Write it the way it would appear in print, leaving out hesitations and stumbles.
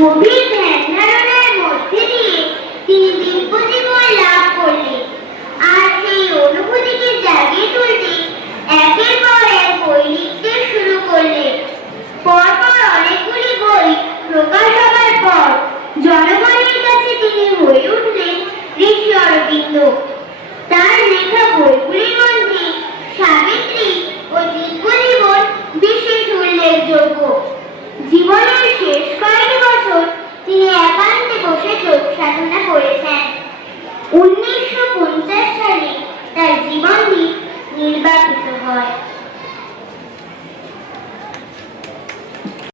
গভীর ধ্যান ধারণার মধ্যে দিয়ে তিনি দিব্য জীবন লাভ করলেন। আর সেই অনুভূতিকে জাগিয়ে তুলতে একের পর এক বই লিখতে শুরু করলেন। পরপর অনেকগুলি বই প্রকাশ হবার পর জনগণের কাছে তিনি হয়ে উঠলেন ঋষি অরবিন্দ।